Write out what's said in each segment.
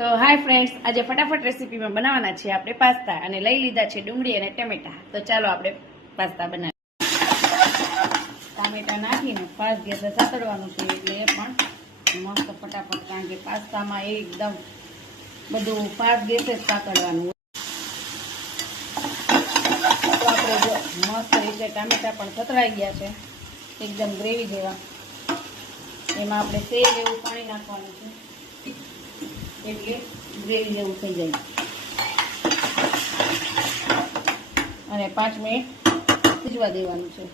તો hi friends આજે ફટાફટ રેસીપીમાં બનાવવાના છે આપણે પાસ્તા અને લઈ લીધા છે ડુંગળી અને ટમેટા. તો ચાલો આપણે પાસ્તા બનાવીએ. ટામેટા નાખીને ફાસ્ટ ગેસ સાતડવાનું છે એટલે એ પણ મસ્ત ફટાફટ, કારણ કે પાસ્તામાં એકદમ બધું ફાસ્ટ ગેસે જ સાતડવાનું આપણે જો મસ્ત રીતે ટામેટા પણ સતરાઈ ગયા છે, એકદમ ગ્રેવી જેવા. એમાં આપણે તેલ એવું પાણી નાખવાનું છે. એટલે ગ્રેવી જેવું થઈ જાય. અને પાંચ મિનિટ સીજવા દેવાનું છે.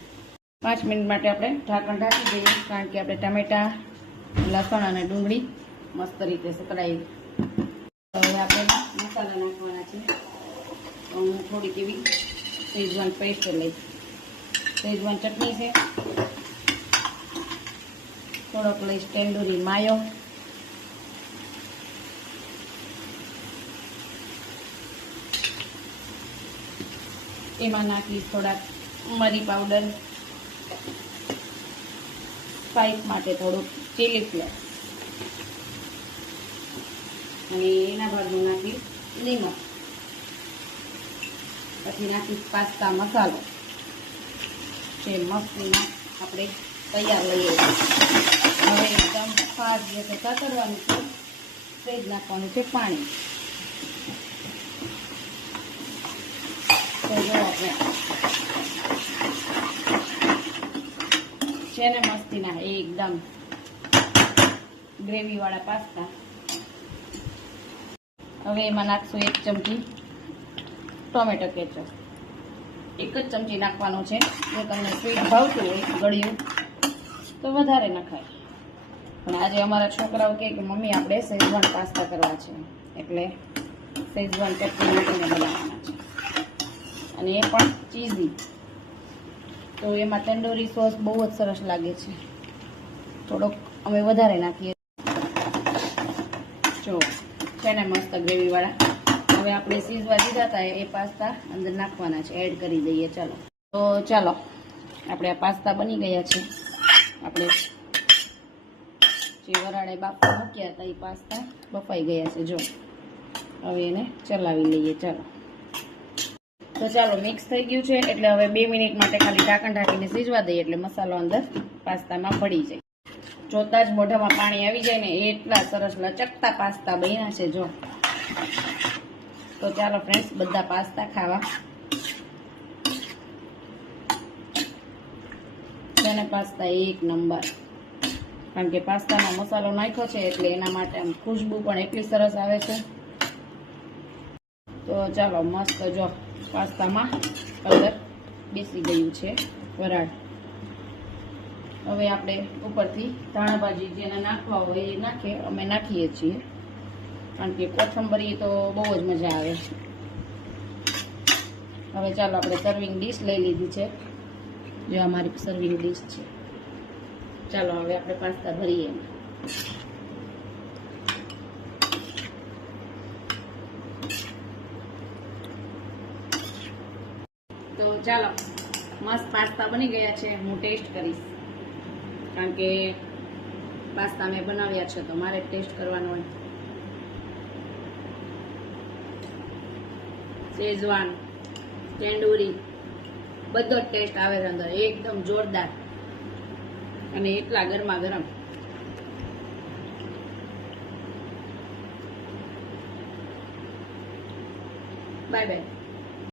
પાંચ મિનિટ માટે આપણે ઢાંકણ ઢાંકી દઈએ, કારણ કે આપણે ટમેટા, લસણ અને ડુંગળી મસ્ત રીતે સકડાઈ હવે આપણે મસાલા નાખવાના છે. હું થોડીક એવી શેજવાન પેસ્ટ લઈશ શેજવાન ચટણી છે. થોડોક લઈશ ટેન્ડુરી, માયો. એમાં નાખીશ થોડાક મરી પાવડર સ્પાઇસ માટે થોડુંક ચીલી ફ્લેક્સ અને એના ભાગમાં નાખીશ લીમર પછી નાખીશ પાસ્તા મસાલો. જે મસ્તીમાં આપણે તૈયાર લઈએ હવે એકદમ ફાસ્ટ રીતે કરવાનું છે, તે જ નાખવાનું છે પાણી તો જો આપણે છે ને મસ્તીના એકદમ ગ્રેવીવાળા પાસ્તા. હવે એમાં નાખશું એક ચમચી ટોમેટો કેચઅપ. એક જ ચમચી નાખવાનું છે, જો તમને સ્વીટ ભાવતું હોય, ગળ્યું, તો વધારે નખાય પણ આજે અમારા છોકરાઓ કહે કે, મમ્મી, આપણે શેઝવાન પાસ્તા કરવા છે. એટલે શેઝવાન ચટણી નાખીને બનાવવાના છે. અને એ પણ ચીઝી. તો એમાં તંદૂરી સોસ બહુ જ સરસ લાગે છે. થોડોક અમે વધારે નાખીએ. જો છે ને મસ્ત ગ્રેવીવાળા. હવે આપણે સીઝવા દીધા હતા એ પાસ્તા અંદર નાખવાના છે. એડ કરી દઈએ. ચાલો. તો ચાલો, આપણે આ પાસ્તા બની ગયા છે. આપણે જે વરાળે બાફા મૂક્યા હતા એ પાસ્તા બફાઈ ગયા છે. જો, હવે એને ચલાવી લઈએ. ચાલો. તો ચાલો મિક્સ થઈ ગયું છે. એટલે હવે બે મિનિટ માટે ખાલી ઢાંકણ ઢાંકીને સીજવા દઈએ. એટલે મસાલો અંદર પાસ્તામાં ભળી જાય. જોતા જ મોઢામાં પાણી આવી જાય ને એટલા સરસ લચકતા પાસ્તા બન્યા છે જો. તો ચાલો ફ્રેન્ડ્સ બધા પાસ્તા ખાવા. અને પાસ્તા એક નંબર. કારણ કે પાસ્તામાં મસાલો નાખ્યો છે એટલે એના માટે આમ ખુશ્બુ પણ એટલી સરસ આવે છે. તો ચાલો, મસ્ત જો પાસ્તામાં કલર બેસી ગયું છે, વરાળ. હવે આપણે ઉપરથી ધાણાભાજી જેને નાખવા હોય એ નાખે, અમે નાખીએ છીએ. કારણ કે કોથંબરી તો બહુ જ મજા આવે હવે ચાલો, આપણે સર્વિંગ ડીશ લઈ લીધી છે. જો અમારી સર્વિંગ ડીશ છે. ચાલો, હવે આપણે પાસ્તા ભરીએ એમાં. તો ચાલો, મસ્ત પાસ્તા બની ગયા છે, હું ટેસ્ટ કરીશ. કારણ કે પાસ્તા મેં બનાવ્યા છે, તો મારે ટેસ્ટ કરવાનો હોય. શેઝવાન તેંડુરી બધો જ ટેસ્ટ આવે છે અંદર, એકદમ જોરદાર. અને એટલા ગરમા ગરમ બાય બાય.